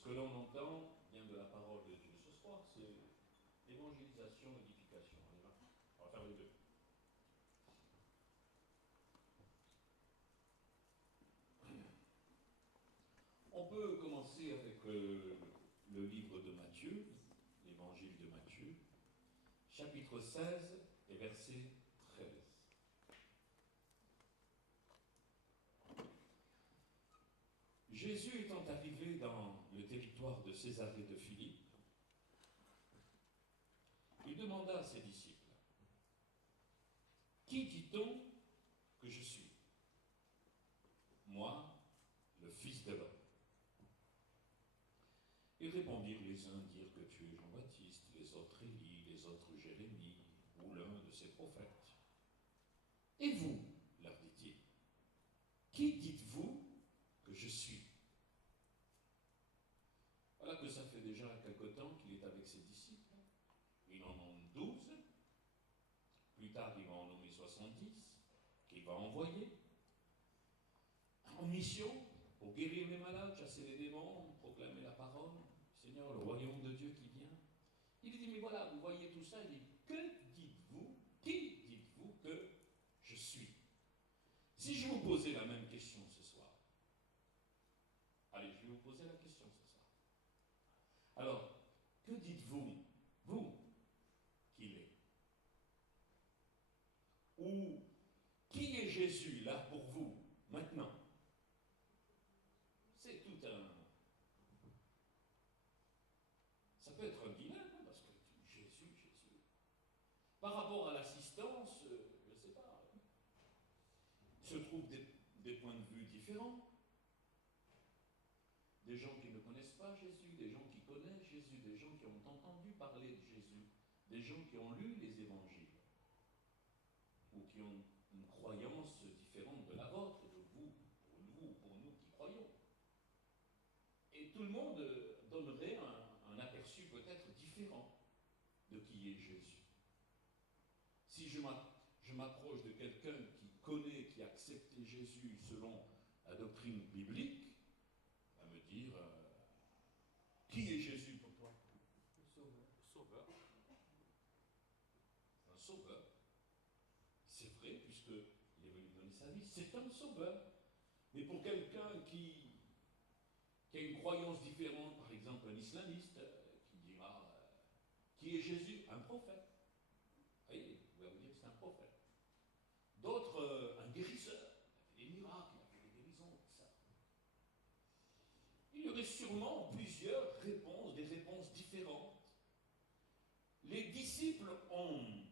ce que l'on entend vient de la parole de Dieu. Ce soir, c'est évangélisation, édification. On va faire les deux. On peut commencer avec le livre de Matthieu, l'évangile de Matthieu, chapitre 16 et verset 13. Jésus étant arrivé dans le territoire de Césarée de Philippe, il demanda à ses disciples, « Qui dit-on que je suis? Moi, le Fils de l'homme. » Ils répondirent, les uns dirent que tu es Jean-Baptiste, les autres Élie, les autres Jérémie, ou l'un de ses prophètes. Et vous, leur dit-il, qui dites-vous que je suis? Voilà que ça fait déjà quelque temps qu'il est avec ses disciples. Il en nomme 12. Plus tard, il va en nommer 70, qu'il va envoyer en mission pour guérir les malades, chasser les démons, proclamer la parole. Seigneur, le royaume de Dieu qui vient. Il dit, mais voilà, vous voyez tout ça, il dit, que dites-vous, qui dites-vous que je suis? Si je vous posais la même question ce soir, allez, je vais vous poser la question ce soir. Alors, que dites-vous, vous, qu'il est? Ou qui est Jésus là pour vous, maintenant? C'est tout un... Ça peut être un dilemme, hein, parce que Jésus. Par rapport à l'assistance, je ne sais pas, il se trouve des points de vue différents. Des gens qui ne connaissent pas Jésus, des gens qui connaissent Jésus, des gens qui ont entendu parler de Jésus, des gens qui ont lu les évangiles, ou qui ont une croyance différente de la vôtre, de vous, pour nous qui croyons. Et tout le monde donnerait un aperçu peut-être différent de qui est Jésus. Si je m'approche de quelqu'un qui connaît, qui a accepté Jésus selon la doctrine biblique, va me dire, qui est Jésus pour toi? Le sauveur. Un sauveur. C'est vrai, puisqu'il est venu donner sa vie, c'est un sauveur. Mais pour quelqu'un qui a une croyance différente, par exemple un islamiste, qui dira, qui est Jésus? Un prophète. Vous voyez, vous pouvez vous dire que c'est un prophète. D'autres, un guérisseur. Il a fait des miracles, il a fait des guérisons, tout ça. Il y aurait sûrement plusieurs réponses, des réponses différentes. Les disciples ont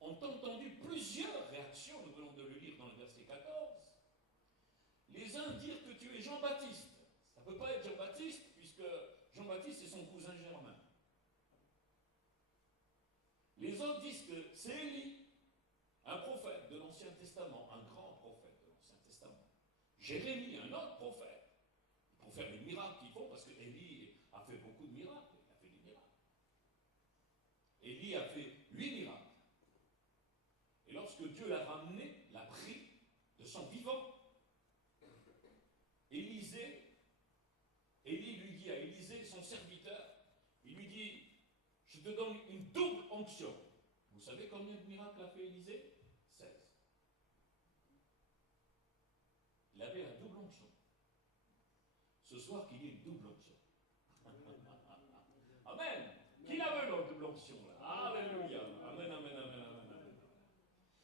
entendu plusieurs réactions, nous venons de le lire dans le verset 14. Les uns dirent que tu es Jean-Baptiste. Ça ne peut pas être Jean-Baptiste, puisque Jean-Baptiste c'est son cousin germain. Les autres disent que c'est Élie, un prophète de l'Ancien Testament, un grand prophète de l'Ancien Testament. Jérémie, un autre prophète, pour faire les miracles qu'ils font, parce que Élie a fait beaucoup de miracles, il a fait des miracles. Élie a fait 8 miracles. Et lorsque Dieu l'a ramené, l'a pris de son vivant, Élie lui dit à Élisée, son serviteur, il lui dit, je te donne une double onction. Vous savez combien de miracles a fait Élisée? 16. Il avait la double onction. Ce soir, qu'il y ait une double onction. Amen. Qui la veut, la double onction là? Alléluia. Amen, amen, amen, amen.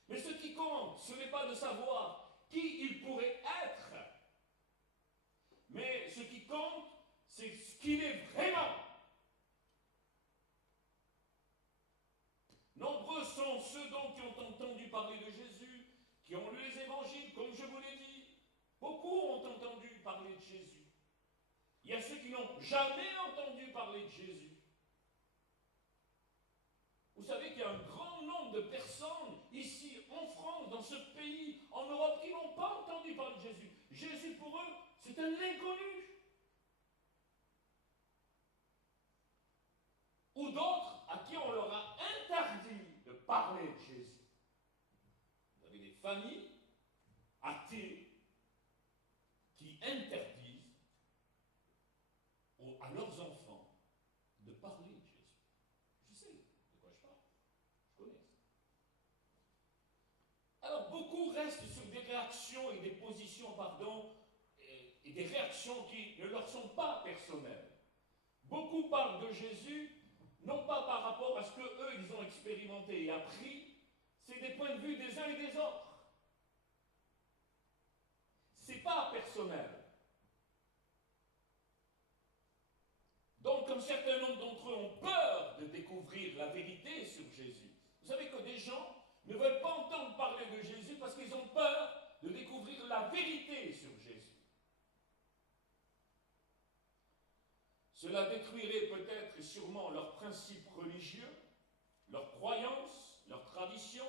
Mais ce qui compte, ce n'est pas de savoir qui il pourrait être, mais ce qui compte, c'est ce qu'il est vraiment. Nombreux sont ceux donc qui ont entendu parler de Jésus, qui ont lu les évangiles, comme je vous l'ai dit. Beaucoup ont entendu parler de Jésus. Il y a ceux qui n'ont jamais entendu parler de Jésus. Vous savez qu'il y a un grand nombre de personnes ici, en France, dans ce pays, en Europe, qui n'ont pas entendu parler de Jésus. Jésus, pour eux, c'est un inconnu. Ou d'autres à qui on leur a interdit de parler de Jésus. Vous avez des familles athées qui interdisent à Alors, beaucoup restent sur des réactions et des positions, pardon, et des réactions qui ne leur sont pas personnelles. Beaucoup parlent de Jésus, non pas par rapport à ce qu'eux, ils ont expérimenté et appris, c'est des points de vue des uns et des autres. C'est pas personnel. Donc, un certain nombre d'entre eux ont peur de découvrir la vérité sur Jésus. Vous savez que des gens ne veulent pas entendre parler de Jésus parce qu'ils ont peur de découvrir la vérité sur Jésus. Cela détruirait peut-être et sûrement leurs principes religieux, leurs croyances, leurs traditions,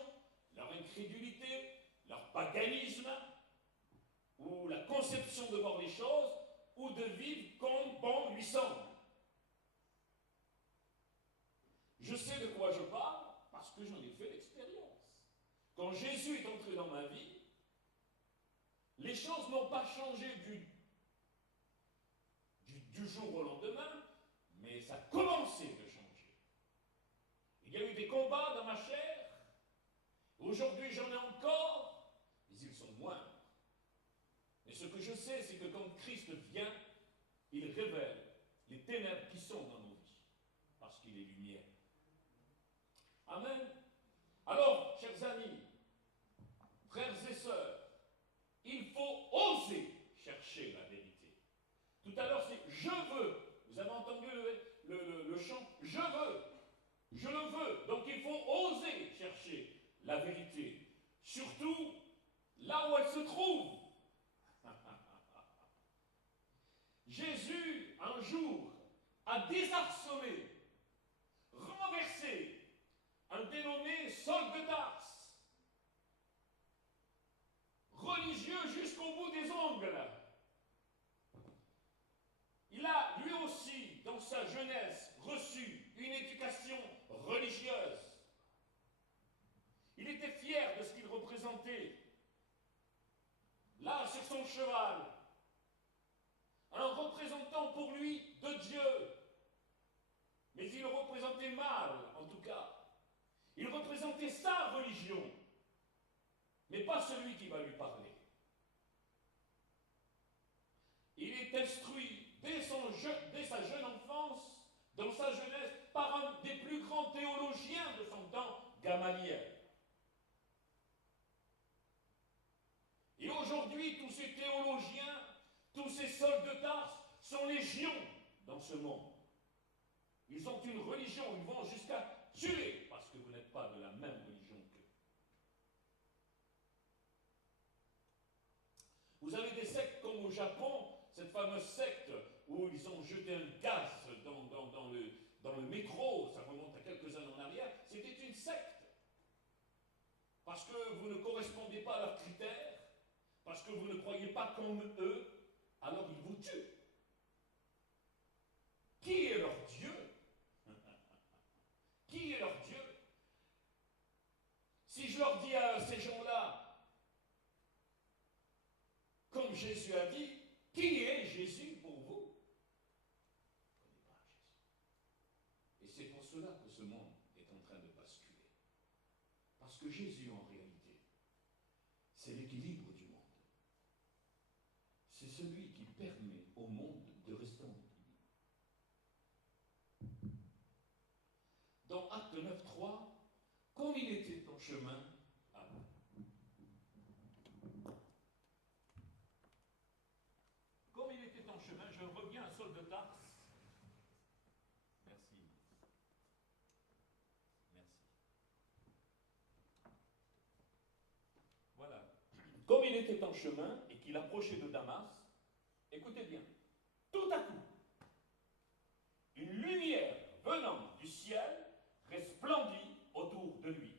leur incrédulité, leur paganisme, ou la conception de voir les choses, ou de vivre comme bon lui semble. Je sais de quoi je parle parce que j'en ai fait l'expérience. Quand Jésus est entré dans ma vie, les choses n'ont pas changé du jour au lendemain, mais ça a commencé de changer. Il y a eu des combats dans ma chair. Aujourd'hui, j'en ai encore, mais ils sont moindres. Et ce que je sais, c'est que quand Christ vient, il révèle les ténèbres qui sont dans nos vies, parce qu'il est lumière. Amen. Alors, chers amis, frères et sœurs, il faut oser chercher la vérité. Tout à l'heure, c'est « je veux ». Vous avez entendu le chant « je veux ». Je le veux. Donc, il faut oser chercher la vérité. Surtout là où elle se trouve. Jésus, un jour, a désarçonné, renversé un dénommé Saul de Tarse, religieux jusqu'au bout des ongles. Il a, lui aussi, dans sa jeunesse, reçu une éducation religieuse. Il était fier de ce qu'il représentait. Là, sur son cheval, un représentant pour lui de Dieu. Mais il représentait mal, en tout cas. Il représentait sa religion, mais pas celui qui va lui parler. Il est instruit dès sa jeune enfance, dans sa jeunesse, par un des plus grands théologiens de son temps, Gamaliel. Et aujourd'hui, tous ces théologiens, tous ces Sauls de Tarse sont légions dans ce monde. Ils ont une religion, ils vont jusqu'à tuer parce que vous n'êtes pas de la même religion qu'eux. Vous avez des sectes comme au Japon, cette fameuse secte où ils ont jeté un gaz dans le métro, ça remonte à quelques années en arrière, c'était une secte. Parce que vous ne correspondez pas à leurs critères, parce que vous ne croyez pas comme eux, alors ils vous tuent. Qui est leur Dieu? Qui est leur Dieu? Si je leur dis à ces gens-là, comme Jésus a dit, qui est Jésus pour vous? Vous ne connaissez pas Jésus. Et c'est pour cela que ce monde est en train de basculer. Parce que Jésus, en réalité, c'est l'équilibre du monde. C'est celui qui permet au monde de rester en équilibre. Dans Acte 9.3, comme il était en chemin, je reviens à Saul de Tarse. Merci. Merci. Voilà. Comme il était en chemin et qu'il approchait de Damas, écoutez bien, tout à coup, une lumière venant du ciel resplendit autour de lui.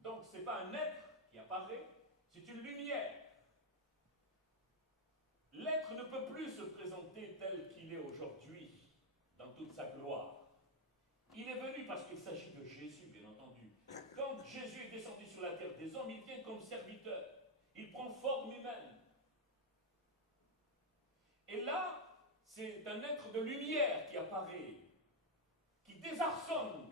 Donc, ce n'est pas un être qui apparaît, c'est une lumière. L'être ne peut plus se présenter tel qu'il est aujourd'hui, dans toute sa gloire. Il est venu parce qu'il s'agit de Jésus, bien entendu. Quand Jésus est descendu sur la terre des hommes, il vient comme serviteur. Il prend forme humaine. Et là, c'est un être de lumière qui apparaît, qui désarçonne.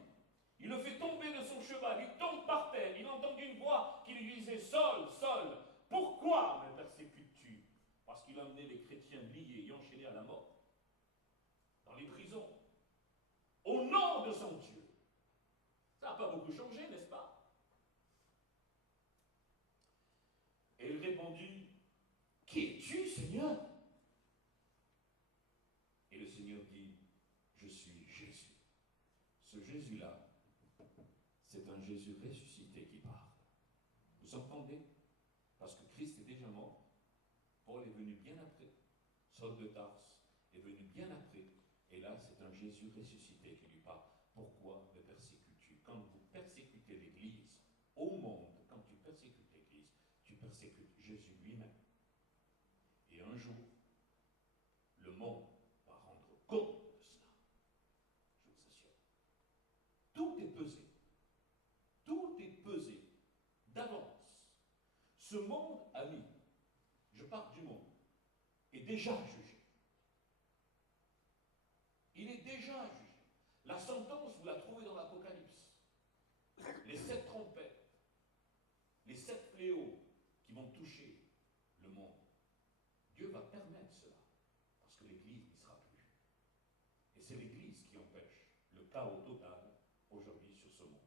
Il le fait tomber de son cheval, il tombe par terre, il entend une voix qui lui disait « Saul, Saul, pourquoi me persécutes-tu » Parce qu'il emmenait les chrétiens liés et enchaînés à la mort, dans les prisons, au nom de son Dieu. Ça n'a pas beaucoup changé, n'est-ce pas? Et il répondit « Qui es-tu, Seigneur ?» Et le Seigneur dit « Je suis Jésus. » Ce Jésus-là, c'est un Jésus ressuscité qui parle. Vous entendez? Parce que Christ est déjà mort. Paul est venu bien après. Saul de Tarse est venu bien après. Et là, c'est un Jésus ressuscité qui lui parle. Pourquoi me persécutes-tu? Quand vous persécutez l'Église, au monde, quand tu persécutes l'Église, tu persécutes Jésus lui-même. Et un jour, le monde va rendre compte de cela. Je vous assure. Tout est pesé. Tout est pesé d'avance. Ce monde, ami, je parle du monde, est déjà jugé. Il est déjà jugé. La sentence, vous la trouvez dans l'Apocalypse. Les 7 trompettes, les 7 fléaux qui vont toucher le monde. Dieu va permettre cela, parce que l'Église n'y sera plus. Et c'est l'Église qui empêche le chaos total aujourd'hui sur ce monde.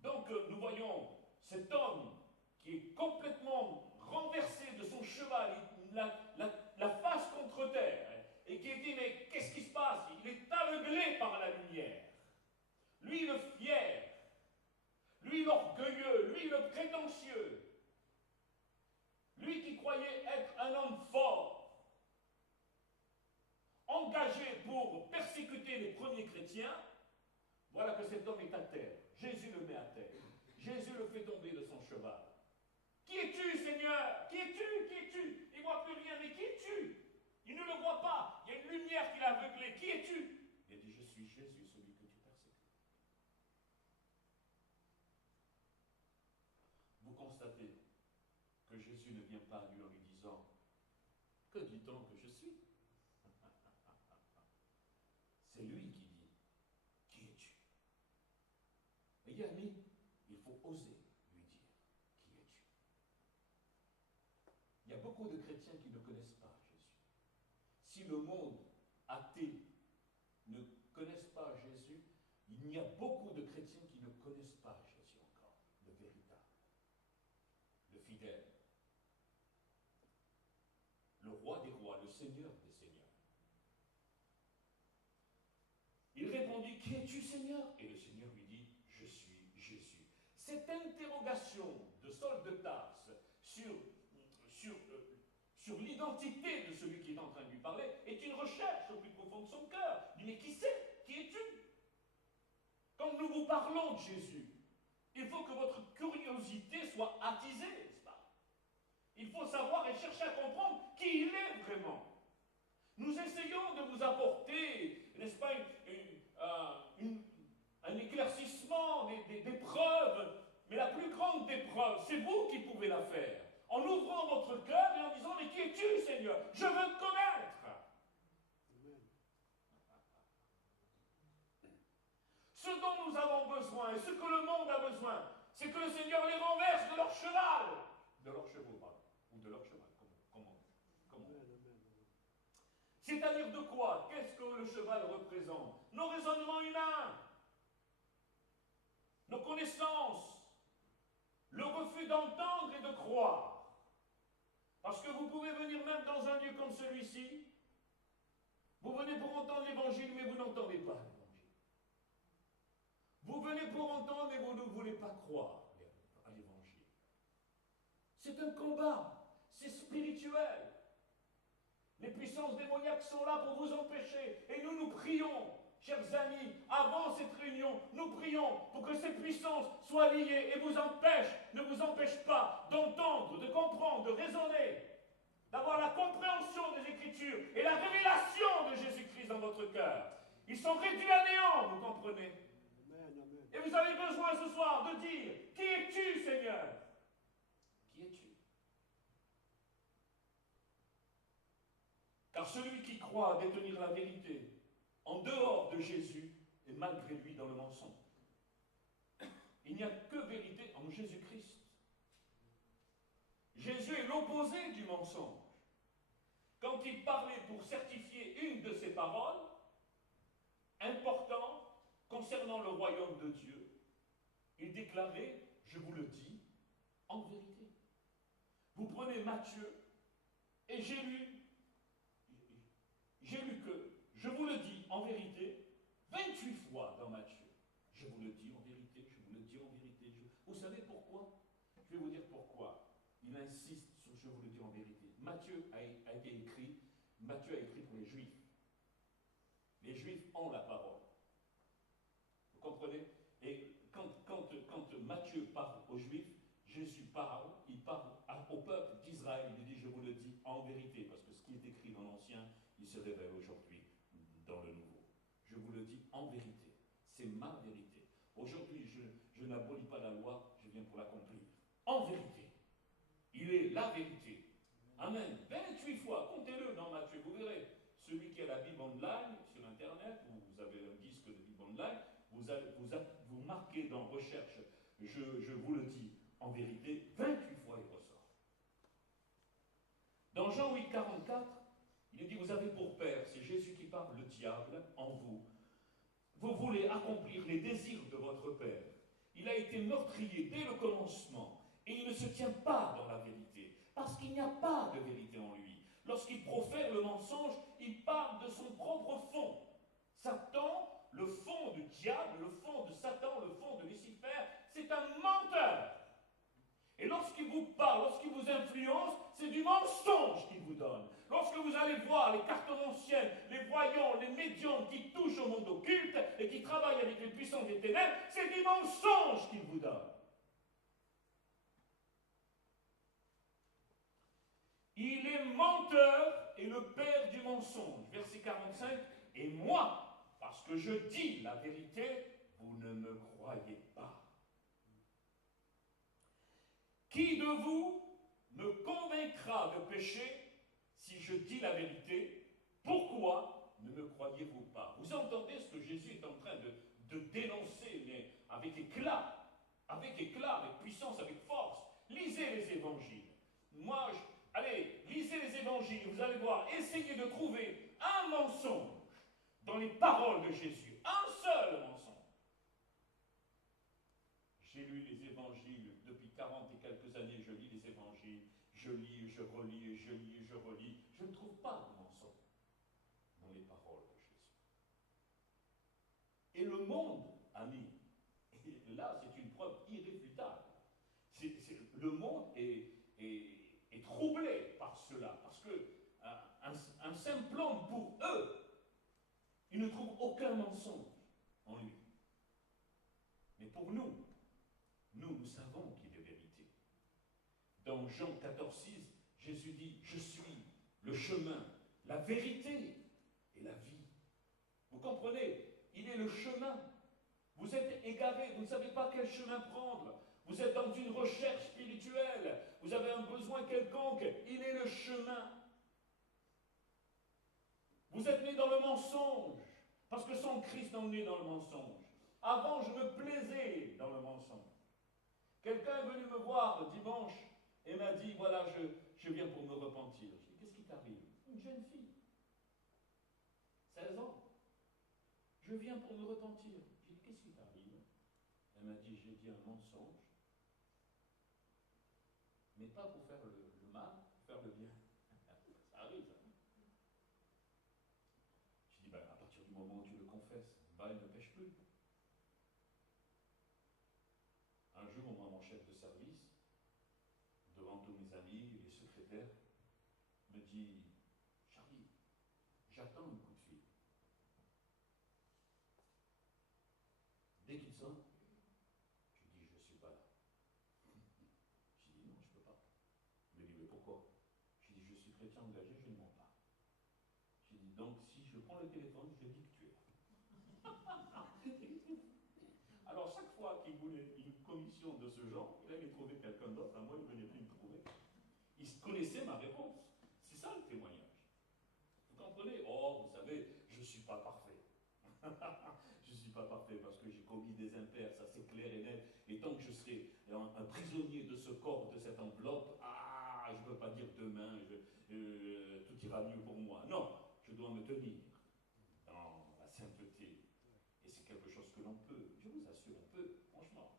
Donc nous voyons cet homme qui est complètement renversé de son cheval, la face contre terre, et qui dit, mais qu'est-ce qui se passe? Il est aveuglé par la lumière. Lui le fier, lui l'orgueilleux, lui le prétentieux, lui qui croyait être un homme fort, engagé pour persécuter les premiers chrétiens, voilà que cet homme est à terre. Jésus le met à terre. Jésus le fait tomber de son cheval. Qui es-tu, Seigneur? Qui es-tu? Qui es-tu? Il ne voit plus rien, mais qui es-tu? Il ne le voit pas. Il y a une lumière qui l'a aveuglé. Qui es-tu? Il dit, je suis Jésus, celui que tu persécutes. Vous constatez que Jésus ne vient pas à lui en lui disant, que dit-on que je suis? C'est lui qui dit, qui es-tu? Et ami, il faut oser lui dire, qui es-tu? Il y a beaucoup de chrétiens qui ne connaissent pas Jésus. Si le monde athée ne connaissent pas Jésus, il y a beaucoup de chrétiens qui ne connaissent pas Jésus encore, le véritable, le fidèle, le roi des rois, le Seigneur des seigneurs. Il répondit, qui es-tu, Seigneur? Et le Seigneur lui dit, je suis Jésus. Cette interrogation de Saul de Tarse sur l'identité de celui qui est en train de lui parler est une recherche au plus profond de son cœur. Il dit, mais qui c'est? Qui es-tu? Quand nous vous parlons de Jésus, il faut que votre curiosité soit attisée, n'est-ce pas? Il faut savoir et chercher à comprendre qui il est vraiment. Nous essayons de vous apporter, n'est-ce pas, un éclaircissement des preuves, mais la plus grande des preuves, c'est vous qui pouvez la faire. En ouvrant votre cœur et en disant, mais qui es-tu, Seigneur? Je veux te connaître. Amen. Ce dont nous avons besoin et ce que le monde a besoin, c'est que le Seigneur les renverse de leur cheval. De leur chevaux, pardon. Ou de leur cheval, comment? C'est-à-dire de quoi? Qu'est-ce que le cheval représente? Nos raisonnements humains, nos connaissances, le refus d'entendre et de croire. Parce que vous pouvez venir même dans un lieu comme celui-ci, vous venez pour entendre l'évangile, mais vous n'entendez pas l'évangile. Vous venez pour entendre, mais vous ne voulez pas croire à l'évangile. C'est un combat, c'est spirituel. Les puissances démoniaques sont là pour vous empêcher. Et nous prions, chers amis, avant cette réunion, nous prions pour que ces puissances soient liées et ne vous empêchent pas d'entendre, de comprendre, de raisonner, d'avoir la compréhension des Écritures et la révélation de Jésus-Christ dans votre cœur. Ils sont réduits à néant, vous comprenez? Amen, amen. Et vous avez besoin ce soir de dire, qui es-tu, Seigneur? Qui es-tu? Car celui qui croit détenir la vérité en dehors de Jésus et malgré lui dans le mensonge. Il n'y a que vérité en Jésus-Christ. Jésus est l'opposé du mensonge. Quand il parlait pour certifier une de ses paroles, importantes, concernant le royaume de Dieu, il déclarait, je vous le dis, en vérité. Vous prenez Matthieu, et j'ai lu que, je vous le dis en vérité, 28 fois dans Matthieu. Je vous le dis en vérité, je vous le dis en vérité. Vous savez pourquoi? Je vais vous dire pourquoi. Il insiste sur je vous le dis en vérité. Matthieu a été écrit, Matthieu a écrit pour les Juifs. Les Juifs ont la parole. Vous comprenez? Et quand Matthieu parle aux Juifs, Jésus parle, il parle au peuple d'Israël, il dit je vous le dis en vérité, parce que ce qui est écrit dans l'Ancien, il se révèle aujourd'hui dans le Nouveau. Je vous le dis en vérité, c'est ma vérité. Aujourd'hui, je n'abolis pas la loi, je viens pour l'accomplir. En vérité, il est la vérité. Amen. 28 fois, comptez-le dans Matthieu, vous verrez. Celui qui a la Bible online sur Internet, ou vous avez un disque de Bible online, vous marquez dans recherche, je vous le dis en vérité, 28 fois il ressort. Dans Jean 8, 44, il est dit, vous avez pour père, c'est Jésus qui parle, le diable en vous. Vous voulez accomplir les désirs de votre père. Il a été meurtrier dès le commencement, et il ne se tient pas dans la vérité, parce qu'il n'y a pas de vérité en lui. Lorsqu'il profère le mensonge, il parle de son propre fond. Satan, le fond du diable, le fond de Satan, le fond de Lucifer, c'est un menteur. Et lorsqu'il vous parle, lorsqu'il vous influence, c'est du mensonge qu'il vous donne. Lorsque vous allez voir les cartomanciens, les voyants, les médiums qui touchent au monde occulte et qui travaillent avec les puissances des ténèbres, c'est du mensonge qu'il vous donne. Il est menteur et le père du mensonge. Verset 45, et moi, parce que je dis la vérité, vous ne me croyez pas. Qui de vous me convaincra de péché si je dis la vérité? Pourquoi ne me croyez-vous pas? Vous entendez ce que Jésus est en train de dénoncer, mais avec éclat, avec puissance, avec force. Lisez les évangiles. Allez, lisez les évangiles, vous allez voir, essayez de trouver un mensonge dans les paroles de Jésus. Un seul mensonge. J'ai lu les évangiles depuis 40 et quelques années, je lis les évangiles, je lis, je relis, je lis, je relis. Je ne trouve pas de mensonge dans les paroles de Jésus. Et le monde, amis, et là c'est une preuve irréfutable. Le monde est troublé par cela, parce que un simple homme, pour eux, il ne trouve aucun mensonge en lui. Mais pour nous savons qu'il est vérité. Dans Jean 14, 6, Jésus dit, je suis le chemin, la vérité et la vie. Vous comprenez? Il est le chemin. Vous êtes égaré, vous ne savez pas quel chemin prendre. Vous êtes dans une recherche spirituelle, vous avez un besoin quelconque, il est le chemin. Vous êtes né dans le mensonge, parce que sans Christ, on est né dans le mensonge. Avant, je me plaisais dans le mensonge. Quelqu'un est venu me voir dimanche et m'a dit, voilà, je viens pour me repentir. Je dis, qu'est-ce qui t'arrive? Une jeune fille, 16 ans. Je viens pour me repentir. Je dis, qu'est-ce qui t'arrive? Elle m'a dit, j'ai dit un mensonge, mais pas pour faire le mal, pour faire le bien. Ça arrive, ça. Je dis, à partir du moment où tu le confesses, il ne pêche plus. Un jour, mon chef de service, devant tous mes amis et les secrétaires, me dit, Charlie, j'attends un coup de fil. Dès qu'il sonne, je dis, je ne suis pas là. Je dis, non, je ne peux pas. Il me dit, mais pourquoi? Je dis, je suis chrétien engagé, je ne mens pas. Je dis, donc si je prends le téléphone, je dis que tu es là. Alors chaque fois qu'il voulait une commission de ce genre, il allait trouver quelqu'un d'autre, à moi il ne venait plus me trouver. Il connaissait ma réponse. C'est ça le témoignage. Vous comprenez? Oh, vous savez, je ne suis pas parfait. Je ne suis pas parfait parce que j'ai commis des impairs, ça c'est clair et net. Et tant que je serai un prisonnier de ce corps, de cette enveloppe, je ne peux pas dire demain, tout ira mieux pour moi. Non, je dois me tenir dans la sainteté. Et c'est quelque chose que l'on peut, je vous assure, on peut, franchement.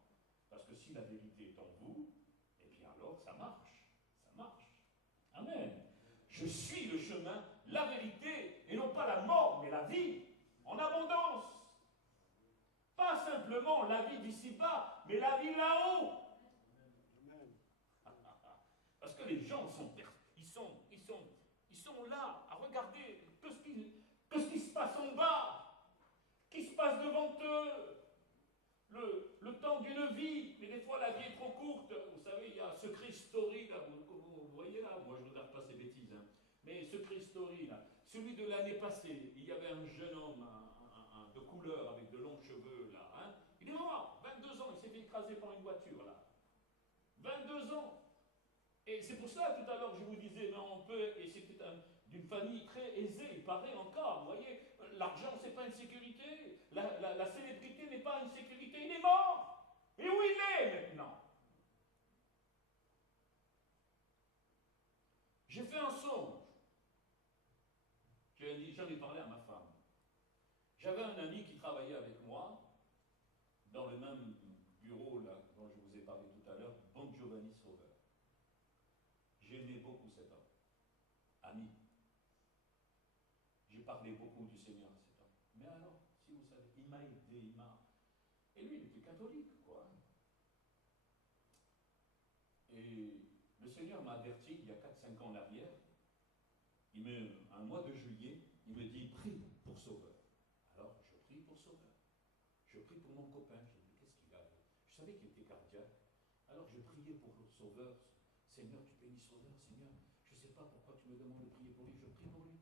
Parce que si la vérité est en vous, eh bien alors ça marche. Ça marche. Amen. Je suis le chemin, la vérité, et non pas la mort, mais la vie, en abondance. Pas simplement la vie d'ici-bas, mais la vie là-haut. Parce que les gens ils sont là à regarder que ce qui se passe en bas, qui se passe devant eux. Le temps d'une vie, mais des fois la vie est trop courte. Vous savez, il y a Secret Story, là, vous voyez là, moi je ne regarde pas ces bêtises, hein. Mais Secret Story, là, celui de l'année passée, il y avait un jeune homme de couleur avec de longs cheveux, là, hein. Il est mort, 22 ans, il s'est fait écraser par une voiture, là. 22 ans. Et c'est pour ça, tout à l'heure, je vous disais, non, on peut, et c'était d'une famille très aisée, il paraît encore, vous voyez, l'argent, c'est pas une sécurité, la célébrité n'est pas une sécurité, il est mort. Et où il est maintenant? J'ai fait un songe. J'en ai parlé à ma femme. J'avais un ami qui travaillait avec moi, dans le même bureau, là, dont je vous ai parlé tout à l'heure, Bon Giovanni Sauveur. J'aimais beaucoup cet homme, ami. J'ai parlé beaucoup du Seigneur à cet homme. Mais alors, si vous savez, il m'a aidé, Et lui, il était catholique, quoi. Et le Seigneur m'a averti, il y a 4-5 ans en arrière, un mois de juillet, il me dit, prie pour Sauveur. Alors, je prie pour Sauveur. Je prie pour mon copain. J'ai dit, qu'est-ce qu'il a? Je savais qu'il était cardiaque. Alors, je priais pour le Sauveur. Seigneur, tu bénis Sauveur, Seigneur. Je ne sais pas pourquoi tu me demandes de prier pour lui. Je prie pour lui.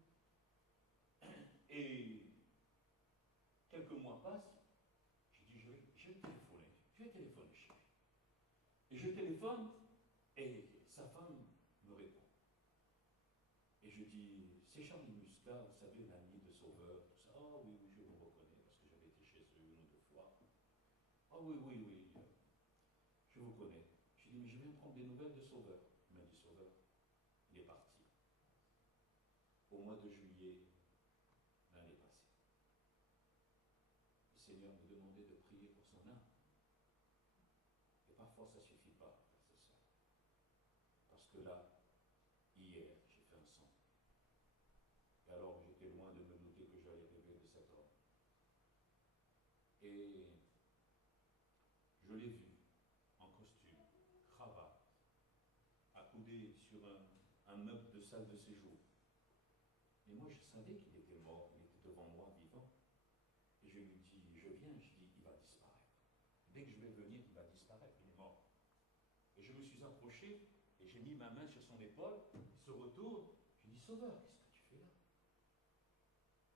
Et quelques mois passent. J'ai dit, je vais téléphoner. Je vais téléphoner chez lui. Et je téléphone, et sa femme me répond. Et je dis, c'est Charlie Muscat, vous savez, l'ami de Sauveur, tout ça. Oh oui, oui, je vous reconnais, parce que j'avais été chez eux une ou deux fois. Oh oui, oui, oui, je vous connais. Je dis, mais je viens prendre des nouvelles de Sauveur. Il m'a dit, Sauveur, il est parti. Au mois de juillet, l'année passée. Le Seigneur me demandait de prier pour son âme. Et parfois, ça ne suffit pas, c'est ça. Parce que là, hier, j'ai fait un son. Et alors, j'étais loin de me douter que j'allais rêver de cet homme. Et je l'ai vu, en costume, cravate, accoudé sur un meuble de salle de séjour. Et moi, je savais qu'il était mort, il était devant moi, vivant. Et je lui dis, je viens, je dis, il va disparaître. Dès que je vais venir, il va disparaître, il est mort. Et je me suis approché, et j'ai mis ma main sur son épaule, il se retourne, je lui dis, Sauveur, qu'est-ce que tu fais là?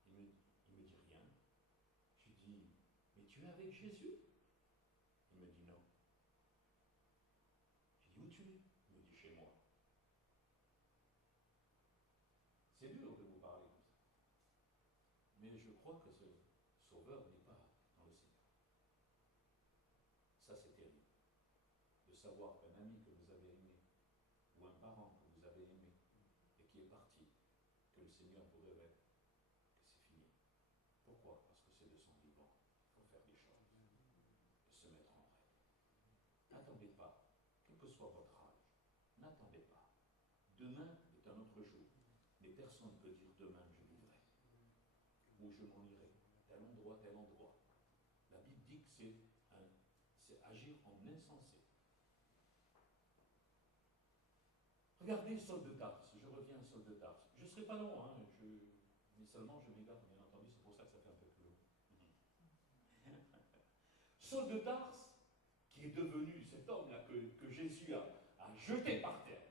Il me dit rien. Je lui dis, mais tu es avec Jésus? Il me dit non. Je dis, où tu es? Il me dit, chez moi. C'est dur de vous parler comme ça. Mais je crois que ce Sauveur n'est pas dans le Seigneur. Ça, c'est terrible. De savoir qu'un ami que vous avez aimé, ou un parent que vous avez aimé, et qui est parti, que le Seigneur vous révèle que c'est fini. Pourquoi? Parce que c'est de son vivant. Il faut faire des choses, de se mettre en règle. N'attendez pas, quel que soit votre âge, n'attendez pas. Demain est un autre jour. Mais personne ne peut dire demain je vivrai, ou je m'en irai, tel endroit, tel endroit. La Bible dit que c'est agir en insensé. Regardez Saul de Tarse, je reviens à Saul de Tarse. Je ne serai pas long, hein, mais seulement je m'égare, bien entendu, c'est pour ça que ça fait un peu plus long. Saul de Tarse, qui est devenu cet homme-là que Jésus a jeté par terre,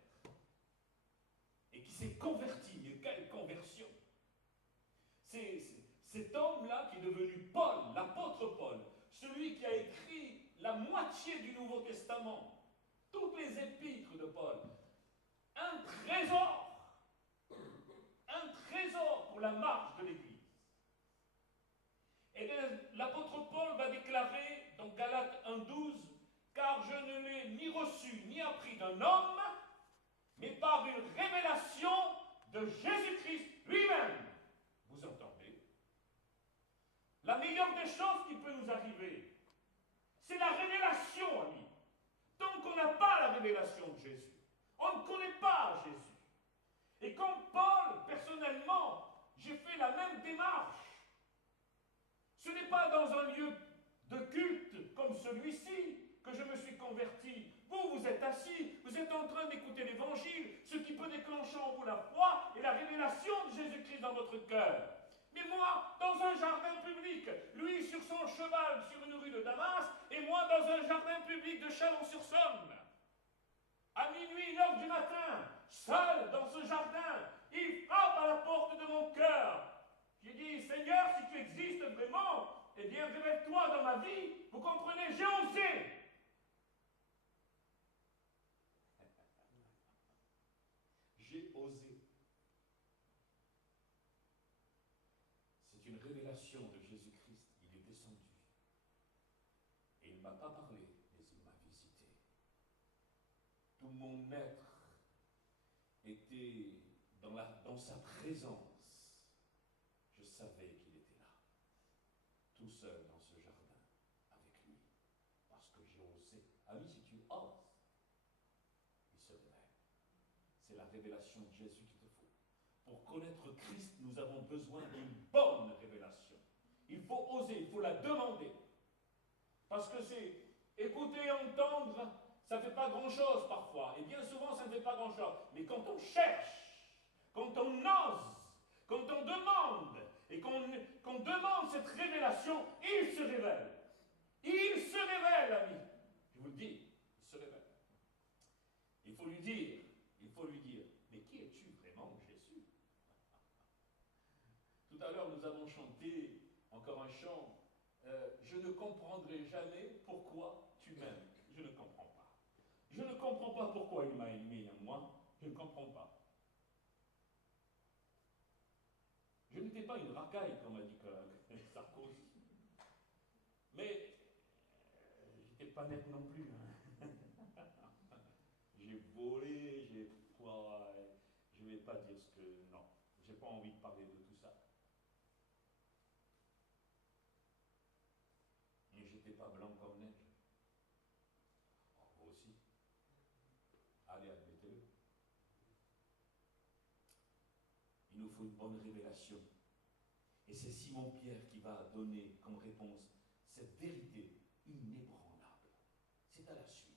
et qui s'est converti, mais quelle conversion! C'est cet homme-là qui est devenu Paul, l'apôtre Paul, celui qui a écrit la moitié du Nouveau Testament, toutes les épîtres de Paul, un trésor pour la marche de l'Église. Et bien, l'apôtre Paul d'un homme, mais par une révélation de Jésus-Christ lui-même. Vous entendez? La meilleure des choses qui peut nous arriver, c'est la révélation, amis. Tant qu'on n'a pas la révélation de Jésus, on ne connaît pas Jésus. Et comme Paul, personnellement, j'ai fait la même démarche. Ce n'est pas dans un lieu de culte comme celui-ci que je me suis converti. Vous êtes assis, vous êtes en train d'écouter l'Évangile, ce qui peut déclencher en vous la foi et la révélation de Jésus-Christ dans votre cœur. Mais moi, dans un jardin public, lui sur son cheval sur une rue de Damas, et moi dans un jardin public de Chalon-sur-Saône. À minuit, 1h du matin, seul dans ce jardin, il frappe à la porte de mon cœur. J'ai dit, Seigneur, si tu existes vraiment, eh bien, révèle-toi dans ma vie. Vous comprenez, j'ai osé. J'ai osé. C'est une révélation de Jésus-Christ. Il est descendu. Et il ne m'a pas parlé, mais il m'a visité. Tout mon être était dans sa présence. Je savais qu'il était là, tout seul dans ce jardin, avec lui, parce que j'ai osé. Ami, si tu oses, il se révèle. C'est la révélation de Jésus qu'il te faut. Pour connaître Christ, nous avons besoin d'une bonne révélation. Il faut oser, il faut la demander. Parce que c'est écouter, entendre, ça ne fait pas grand-chose parfois. Et bien souvent, ça ne fait pas grand-chose. Mais quand on cherche, quand on ose, quand on demande, et qu'on demande cette révélation, il se révèle. Il se révèle, ami. Je vous le dis, il se révèle. Il faut lui dire, mais qui es-tu vraiment, Jésus? Tout à l'heure, nous avons chanté encore un chant. Je ne comprendrai jamais pourquoi tu m'aimes. Je ne comprends pas. Je ne comprends pas pourquoi il m'a aimé en moi. Je ne comprends pas. Je n'étais pas une racaille, comme a dit Sarkozy. Mais je n'étais pas net non plus. Hein. J'ai volé, je ne vais pas dire ce que... Non, je n'ai pas envie de parler de tout ça. Mais je n'étais pas blanc comme neige. Oh, vous aussi. Allez, admettez-le. Il nous faut une bonne révélation. Et c'est Simon-Pierre qui va donner comme réponse cette vérité inébranlable. C'est à la suite.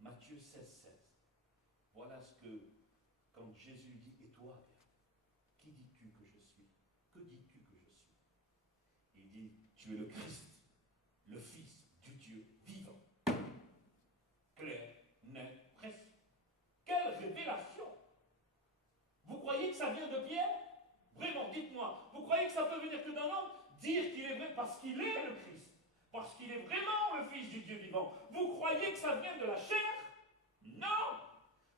Matthieu 16, 16. Voilà ce que, quand Jésus dit, et toi, qui dis-tu que je suis? Que dis-tu que je suis? Il dit, tu es le Christ, le Fils du Dieu vivant. Clair, net, précis. Quelle révélation! Vous croyez que ça vient de Pierre? Vraiment, dites-moi, vous croyez que ça peut venir que d'un homme? Dire qu'il est vrai parce qu'il est le Christ, parce qu'il est vraiment le Fils du Dieu vivant. Vous croyez que ça vient de la chair? Non!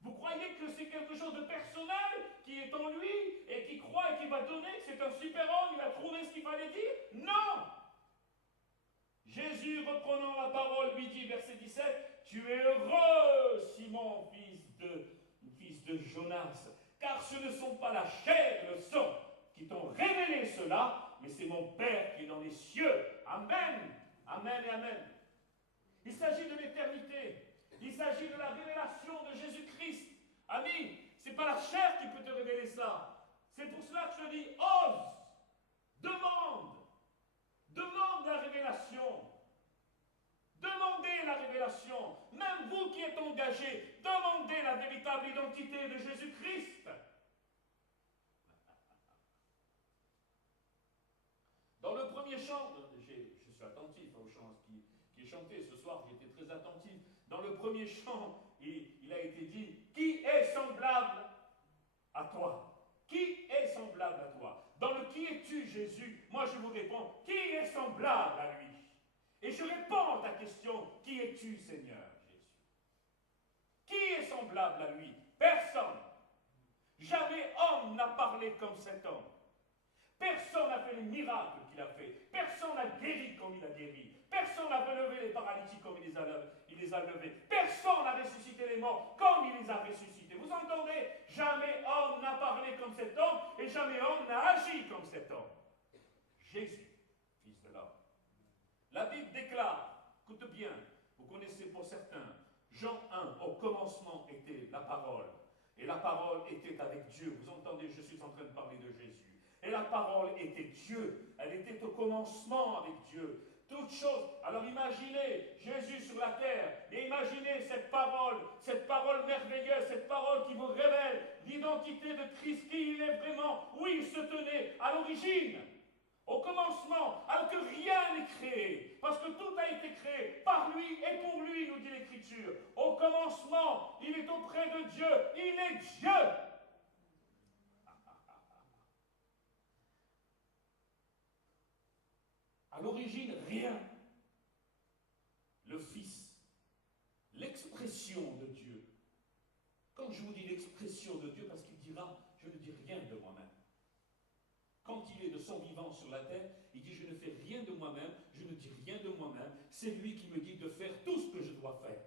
Vous croyez que c'est quelque chose de personnel qui est en lui et qui croit et qui va donner, que c'est un super-homme, il a trouvé ce qu'il fallait dire? Non! Jésus, reprenant la parole, lui dit, verset 17, « Tu es heureux, Simon, fils de Jonas, car ce ne sont pas la chair et le sang qui t'ont révélé cela, mais c'est mon Père qui est dans les cieux. » Amen. Amen et amen. Il s'agit de l'éternité. Il s'agit de la révélation de Jésus-Christ. Ami, ce n'est pas la chair qui peut te révéler ça. C'est pour cela que je dis, ose, demande la révélation. Demandez la révélation. Même vous qui êtes engagés, demandez la véritable identité de Jésus-Christ. Dans le premier chant, je suis attentif au chant qui est chanté ce soir, j'étais très attentif. Dans le premier chant, il a été dit, qui est semblable à toi? Qui est semblable à toi? Dans le qui es-tu, Jésus? Moi je vous réponds, qui est semblable à lui? Et je réponds à ta question, qui es-tu, Seigneur Jésus? Qui est semblable à lui? Personne. Jamais homme n'a parlé comme cet homme. Personne n'a fait les miracles qu'il a fait. Personne n'a guéri comme il a guéri. Personne n'a relevé les paralytiques comme il il les a levés. Personne n'a ressuscité les morts comme il les a ressuscités. Vous entendez? Jamais homme n'a parlé comme cet homme et jamais homme n'a agi comme cet homme. Jésus, fils de l'homme. La Bible déclare, écoute bien, vous connaissez pour certains, Jean 1, au commencement était la parole. Et la parole était avec Dieu. Vous entendez, je suis en train de parler de Jésus. Et la parole était Dieu. Elle était au commencement avec Dieu. Toutes choses. Alors imaginez Jésus sur la terre. Et imaginez cette parole merveilleuse, cette parole qui vous révèle l'identité de Christ, qui il est vraiment, où il se tenait à l'origine. Au commencement, alors que rien n'est créé, parce que tout a été créé par lui et pour lui, nous dit l'Écriture. Au commencement, il est auprès de Dieu, il est Dieu. À l'origine, rien. Le Fils, l'expression de Dieu. Quand je vous dis l'expression de Dieu, parce qu'il dira, je ne dis rien de moi-même. Quand il est de son vivant sur la terre, il dit, je ne fais rien de moi-même, je ne dis rien de moi-même, c'est lui qui me dit de faire tout ce que je dois faire.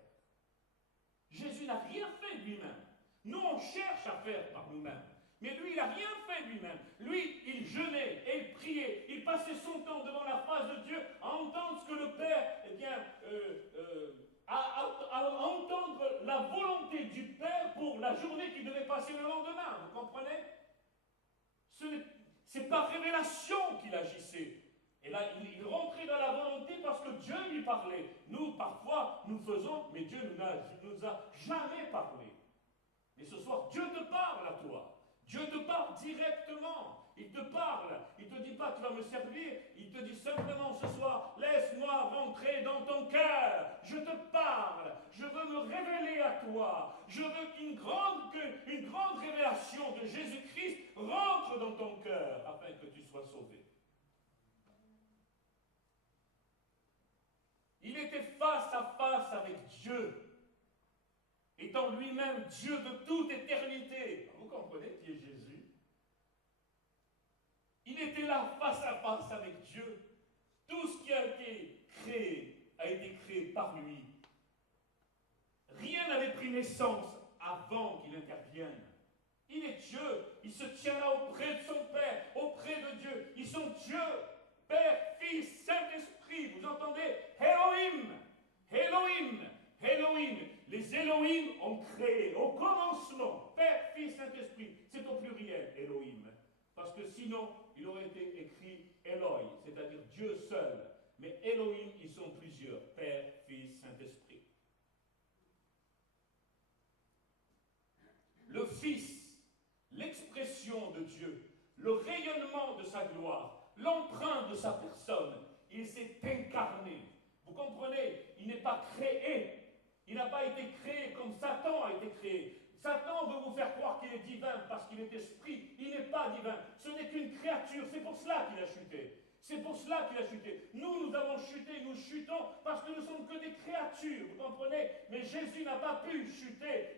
Jésus n'a rien fait lui-même. Nous, on cherche à faire par nous-mêmes. Mais lui, il n'a rien fait lui-même. Lui, il jeûnait et il priait. Il passait son temps devant la face de Dieu à entendre ce que le Père, à entendre la volonté du Père pour la journée qui devait passer le lendemain. Vous comprenez? C'est par révélation qu'il agissait. Et là, il rentrait dans la volonté parce que Dieu lui parlait. Nous, parfois, nous faisons, mais Dieu ne nous a jamais parlé. Mais ce soir, Dieu te parle à toi. Dieu te parle directement. Il te parle. Il ne te dit pas, tu vas me servir. Il te dit simplement ce soir, laisse-moi rentrer dans ton cœur. Je te parle. Je veux me révéler à toi. Je veux qu'une grande révélation de Jésus-Christ rentre dans ton cœur afin que tu sois sauvé. Il était face à face avec Dieu. Étant lui-même Dieu de toute éternité. Vous comprenez qui est Jésus? Il était là face à face avec Dieu. Tout ce qui a été créé par lui. Rien n'avait pris naissance avant qu'il intervienne. Il est Dieu. Il se tient là auprès de son Père, auprès de Dieu. Ils sont Dieu, Père, Fils, Saint-Esprit. Vous entendez? Elohim, Elohim, Elohim. Les Elohim ont créé au commencement, Père, Fils, Saint-Esprit. C'est au pluriel, Elohim. Parce que sinon, il aurait été écrit Eloi, c'est-à-dire Dieu seul. Mais Elohim, ils sont plusieurs, Père, Fils, Saint-Esprit. Le Fils, l'expression de Dieu, le rayonnement de sa gloire, l'empreinte de sa personne, il s'est incarné. Vous comprenez? Il n'est pas créé. Il n'a pas été créé comme Satan a été créé. Satan veut vous faire croire qu'il est divin parce qu'il est esprit. Il n'est pas divin. Ce n'est qu'une créature. C'est pour cela qu'il a chuté. C'est pour cela qu'il a chuté. Nous avons chuté, nous chutons parce que nous ne sommes que des créatures. Vous comprenez? Mais Jésus n'a pas pu chuter.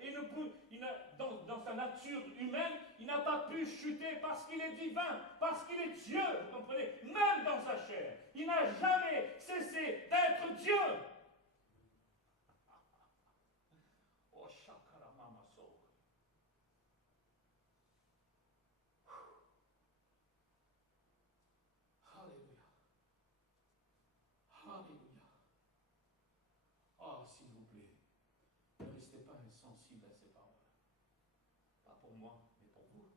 Dans sa nature humaine, il n'a pas pu chuter parce qu'il est divin, parce qu'il est Dieu. Vous comprenez? Même dans sa chair. Il n'a jamais cessé d'être Dieu. Alléluia. Oh, s'il vous plaît, ne restez pas insensible à ces paroles. Pas pour moi, mais pour vous.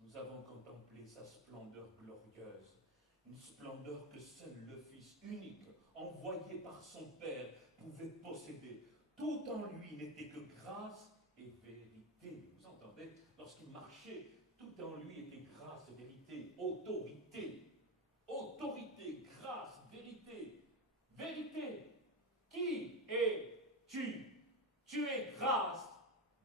Nous avons contemplé sa splendeur glorieuse, une splendeur que seul le Fils unique, envoyé par son Père, pouvait posséder. Tout en lui n'était que grâce et vérité. Vous entendez? Lorsqu'il marchait, tout en lui était grâce et vérité, autorité. Autorité, grâce, vérité. Vérité. Qui es-tu? Tu es grâce,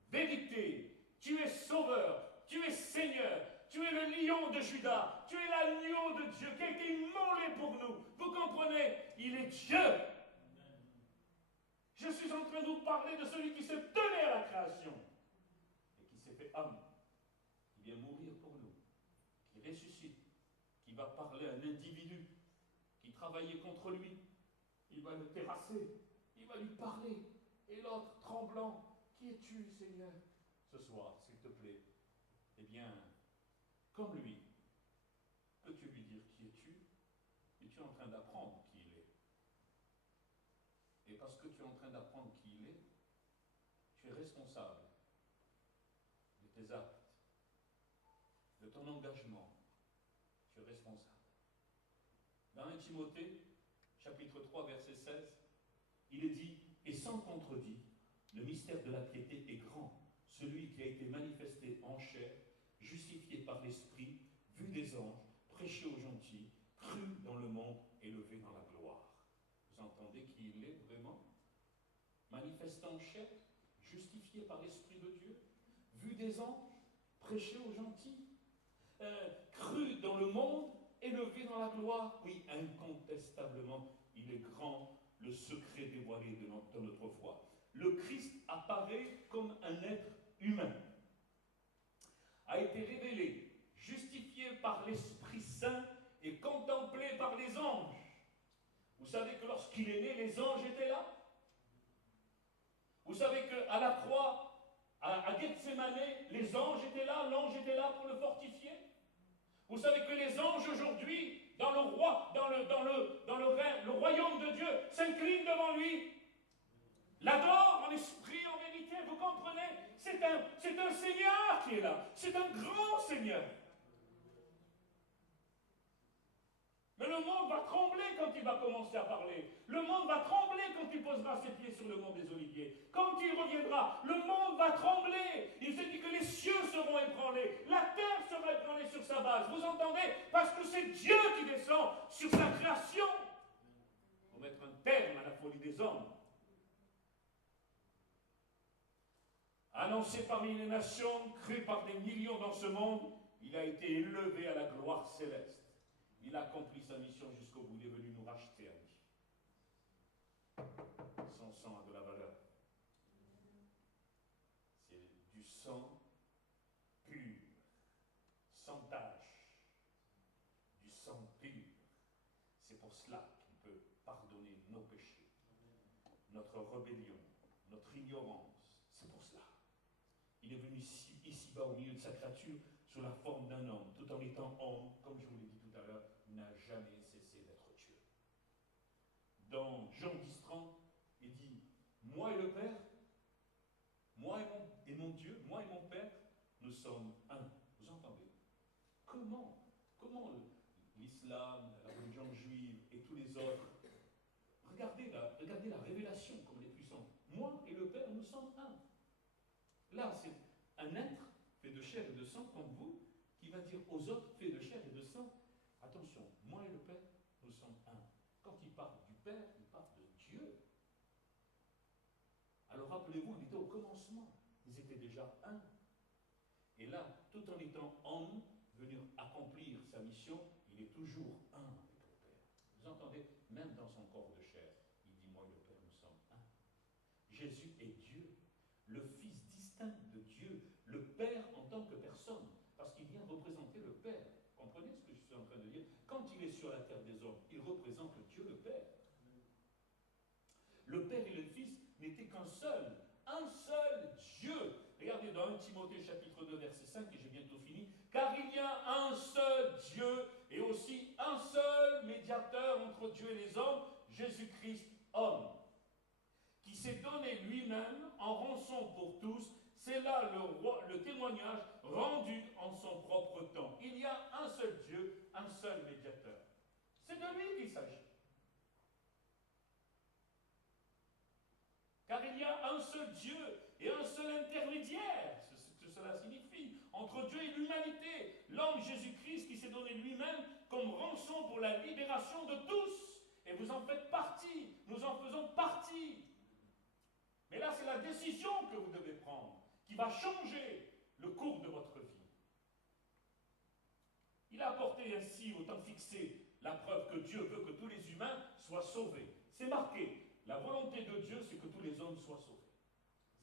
vérité. Tu es sauveur. Tu es Seigneur. Tu es le lion de Juda. Tu es l'agneau de Dieu qui a été immolé pour nous. Vous comprenez? Il est Dieu. Je suis en train de vous parler de celui qui se tenait à la création et qui s'est fait homme, qui vient mourir pour nous, qui ressuscite, qui va parler à un individu qui travaillait contre lui. il va le terrasser, il va lui parler. Et l'autre, tremblant, qui es-tu, Seigneur, ce soir, s'il te plaît? Eh bien, comme lui, peux-tu lui dire qui es-tu? Et tu es en train d'apprendre qui il est. Et parce que tu es en train d'apprendre qui il est, tu es responsable de tes actes, de ton engagement. Tu es responsable. Dans 1 Timothée, chapitre 3, verset 16, il est dit, et sans contredit, le mystère de la piété est grand, celui qui a été manifesté en chair, justifié par l'Esprit, vu des anges, prêché aux gentils, cru dans le monde, élevé dans la gloire. Vous entendez qui il est vraiment? Manifesté en chair, justifié par l'Esprit de Dieu, vu des anges, prêché aux gentils, cru dans le monde, élevé dans la gloire. Oui, incontestablement, il est grand, le secret dévoilé de notre foi. Le Christ apparaît comme un être humain, a été révélé, justifié par l'Esprit Saint et contemplé par les anges. Vous savez que lorsqu'il est né, les anges étaient là. Vous savez qu'à la croix, à Gethsemane, les anges étaient là, l'ange était là pour le fortifier. Vous savez que les anges aujourd'hui, dans le royaume de Dieu, s'inclinent devant lui, l'adorent en esprit, en vérité. Vous comprenez? C'est un Seigneur qui est là. C'est un grand Seigneur. Mais le monde va trembler quand il va commencer à parler. Le monde va trembler quand il posera ses pieds sur le mont des Oliviers. Quand il reviendra, le monde va trembler. Il se dit que les cieux seront ébranlés. La terre sera ébranlée sur sa base. Vous entendez? Parce que c'est Dieu qui descend sur sa création pour mettre un terme à la folie des hommes. Annoncé parmi les nations, cru par des millions dans ce monde, il a été élevé à la gloire céleste. Il a accompli sa mission jusqu'au bout. Il est venu nous racheter à lui. Son sang a de la valeur. C'est du sang pur, sans tache, du sang pur. C'est pour cela qu'il peut pardonner nos péchés, notre rébellion, notre ignorance. C'est pour cela. Il est venu ici-bas au milieu de sa créature sous la forme d'un homme, tout en étant homme, comme je vous l'ai dit tout à l'heure, il n'a jamais cessé d'être Dieu. Dans Jean 10:30, il dit, moi et le Père, moi et mon Dieu, moi et mon Père, nous sommes un. Vous entendez? Comment l'islam, la religion juive et tous les autres, regardez la révélation comme elle est puissante. Moi et le Père, nous sommes un. Là, c'est un être fait de chair et de sang comme vous, qui va dire aux autres faits de chair et de sang, attention, moi et le Père, nous sommes un. Quand il parle du Père, il parle de Dieu. Alors rappelez-vous, il était au commencement, ils étaient déjà un. Et là, tout en étant homme, venir accomplir sa mission, il est toujours un avec le Père. Vous entendez? Même dans son corps de chair, il dit, moi et le Père, nous sommes un. Jésus est Dieu, le Fils distinct de Dieu, le Père en tant que personne, parce qu'il vient représenter le Père. Comprenez ce que je suis en train de dire? Quand il est sur la terre des hommes, il représente Dieu le Père. Le Père et le Fils n'étaient qu'un seul Dieu. Regardez dans 1 Timothée chapitre 2 verset 5, et j'ai bientôt fini. Car il y a un seul Dieu et aussi un seul médiateur entre Dieu et les hommes, Jésus-Christ, homme, qui s'est donné lui-même en rançon pour tous. C'est là le témoignage rendu en son propre temps. Il y a un seul Dieu, un seul médiateur. C'est de lui qu'il s'agit. Car il y a un seul Dieu et un seul intermédiaire, c'est ce que cela signifie, entre Dieu et l'humanité, l'homme Jésus-Christ qui s'est donné lui-même comme rançon pour la libération de tous. Et vous en faites partie, nous en faisons partie. Mais là, c'est la décision que vous devez prendre, qui va changer le cours de votre vie. Il a apporté ainsi, au temps fixé, la preuve que Dieu veut que tous les humains soient sauvés. C'est marqué. La volonté de Dieu, c'est que tous les hommes soient sauvés.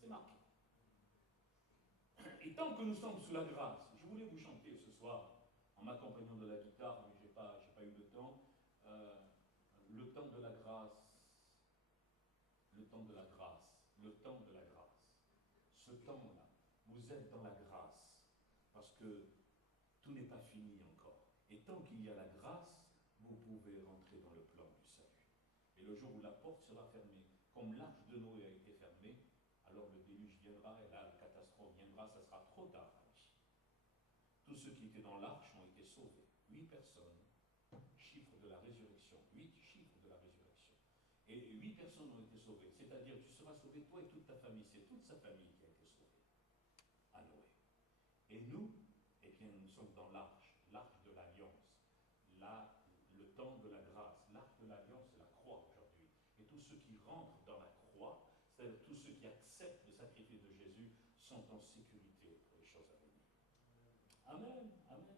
C'est marqué. Et tant que nous sommes sous la grâce, je voulais vous chanter ce soir, en m'accompagnant de la guitare, mais je n'ai pas eu le temps. Le temps de la grâce, temps de la grâce. Le temps de la grâce. Ce temps-là, vous êtes dans la grâce. Parce que tout n'est pas fini encore. Et tant qu'il y a la grâce, vous pouvez rentrer dans le plan du salut. Et le jour où la porte sera fermée, comme l'arche de Noé a été fermée, alors le déluge viendra et là la catastrophe viendra, ça sera trop tard. Tous ceux qui étaient dans l'arche ont été sauvés. 8 personnes, chiffre de la résurrection. 8 chiffres de la résurrection. Et 8 personnes ont été sauvées. C'est-à-dire, tu seras sauvé, toi et toute ta famille. C'est toute sa famille qui a été sauvée à Noé. Et nous, eh bien, nous sommes dans l'arche de l'alliance. Là, le temps de la grâce. L'arche de l'alliance, c'est la croix aujourd'hui. Et tous ceux qui rentrent dans la croix, c'est-à-dire tous ceux qui acceptent le sacrifice de Jésus, sont en sécurité pour les choses à venir. Amen, amen.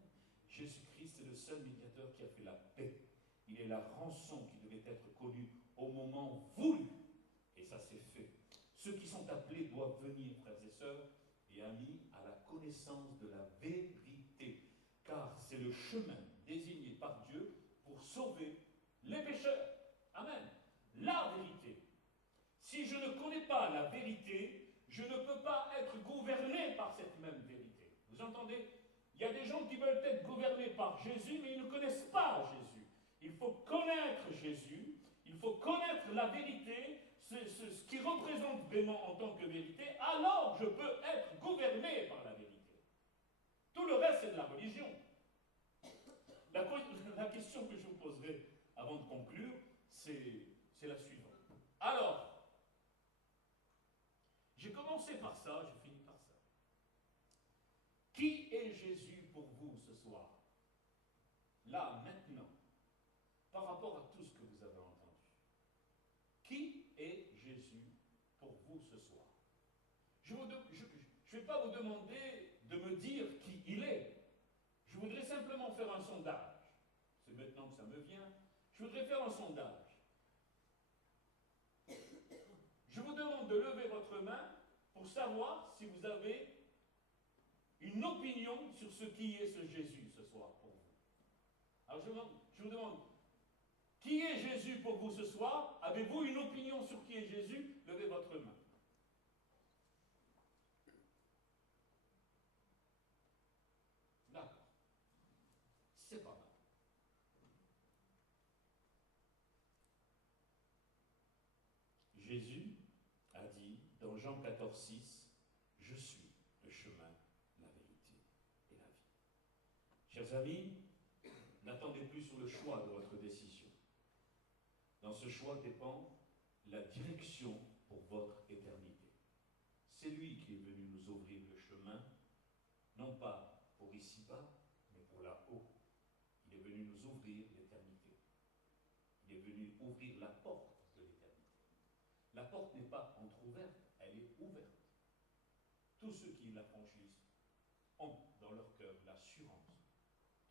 Jésus-Christ est le seul médiateur qui a fait la paix. Il est la rançon qui devait être connue au moment voulu. Et ça s'est fait. Ceux qui sont appelés doivent venir, frères et sœurs et amis, à la connaissance de la vérité. Car c'est le chemin désigné par Dieu pour sauver les pécheurs. Amen. La vérité. Si je ne connais pas la vérité, je ne peux pas être gouverné par cette même vérité. Vous entendez? Il y a des gens qui veulent être gouvernés par Jésus, mais ils ne connaissent pas Jésus. Il faut connaître Jésus, il faut connaître la vérité, ce qui représente vraiment en tant que vérité, alors je peux être gouverné par la vérité. Tout le reste, c'est de la religion. La question que je vous poserai avant de conclure, c'est la suivante. Alors, j'ai commencé par ça, je finis par ça. Qui est Jésus pour vous ce soir? Là, maintenant, par rapport à tout ce que vous avez entendu. Qui est Jésus pour vous ce soir? Je ne vais pas vous demander de me dire qui il est. Je voudrais simplement faire un sondage. C'est maintenant que ça me vient. Je voudrais faire un sondage. Je vous demande de lever votre main pour savoir si vous avez une opinion sur ce qui est ce Jésus ce soir pour vous. Alors je vous demande, qui est Jésus pour vous ce soir? Avez-vous une opinion sur qui est Jésus? Levez votre main. D'accord. C'est pas mal. Jésus a dit dans Jean 14, 6, « Je suis le chemin, la vérité et la vie. » Chers amis, n'attendez plus sur le choix de votre décision. Dans ce choix dépend la direction pour votre éternité. C'est lui qui est venu nous ouvrir le chemin, non pas pour ici-bas, mais pour là-haut. Il est venu nous ouvrir l'éternité. Il est venu ouvrir la porte de l'éternité. La porte n'est pas entrouverte, elle est ouverte. Tous ceux qui la franchissent ont dans leur cœur l'assurance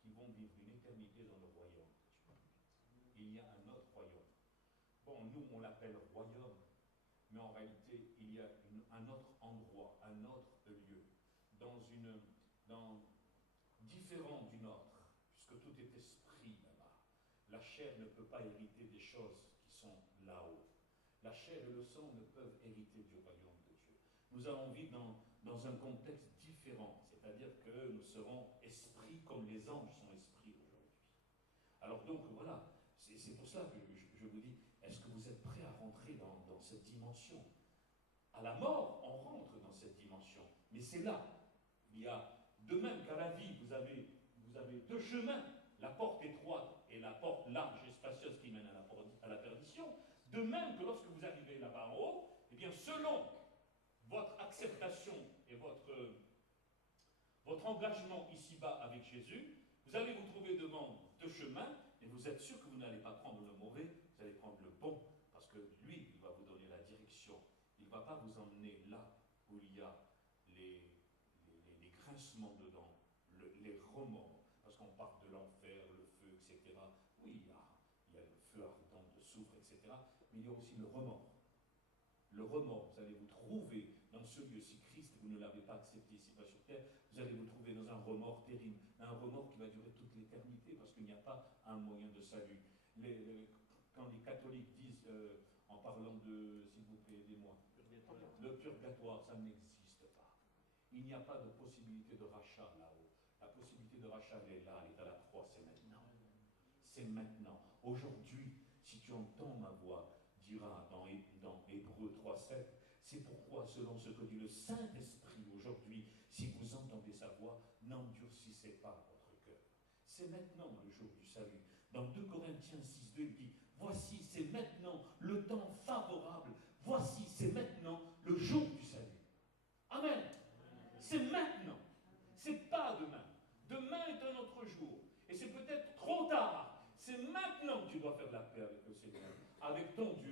qu'ils vont vivre une éternité dans le royaume de Dieu. Il y a un autre royaume. Bon, nous, on l'appelle royaume, mais en réalité, il y a un autre endroit, un autre lieu, différent du nôtre, puisque tout est esprit là-bas. La chair ne peut pas hériter des choses qui sont là-haut. La chair et le sang ne peuvent hériter du royaume de Dieu. Nous allons vivre dans un contexte différent, c'est-à-dire que nous serons esprits comme les anges sont esprits aujourd'hui. Alors donc, voilà, c'est pour ça que je vous dis, est-ce que vous êtes prêts à rentrer dans cette dimension? À la mort, on rentre dans cette dimension. Mais c'est là. Il y a, de même qu'à la vie, vous avez deux chemins, la porte étroite et la porte large et spacieuse qui mène à la perdition. De même que lorsque vous arrivez là-bas en haut, eh bien, selon votre acceptation et votre engagement ici-bas avec Jésus, vous allez vous trouver devant deux chemins, et vous êtes sûr que vous n'allez pas prendre le mauvais, vous allez prendre le bon, parce que lui, il va vous donner la direction. Il ne va pas vous emmener là où il y a les grincements dedans, les remords, parce qu'on parle de l'enfer, le feu, etc. Oui, il y a le feu ardent de soufre, etc. Mais il y a aussi le remords. Le remords, vous allez vous trouver dans ce lieu, si Christ, vous ne l'avez pas accepté ici-bas sur terre, vous allez vous trouver dans un remords terrible, un remords qui va durer toute l'éternité, parce qu'il n'y a pas un moyen de salut. Quand les catholiques disent en parlant de, s'il vous plaît, aidez-moi. Le purgatoire, ça n'existe pas. Il n'y a pas de possibilité de rachat là-haut. La possibilité de rachat, elle est là, elle est à la croix, c'est maintenant. C'est maintenant. Aujourd'hui, si tu entends ma voix, dira dans Hébreux 3,7, c'est pourquoi, selon ce que dit le Saint-Esprit aujourd'hui, si vous entendez sa voix, n'endurcissez pas votre cœur. C'est maintenant le jour du salut. Dans 2 Corinthiens 6,2, il dit, voici, c'est maintenant le temps favorable. Voici, c'est maintenant le jour du salut. Amen. C'est maintenant. C'est pas demain. Demain est un autre jour. Et c'est peut-être trop tard. C'est maintenant que tu dois faire la paix avec le Seigneur, avec ton Dieu.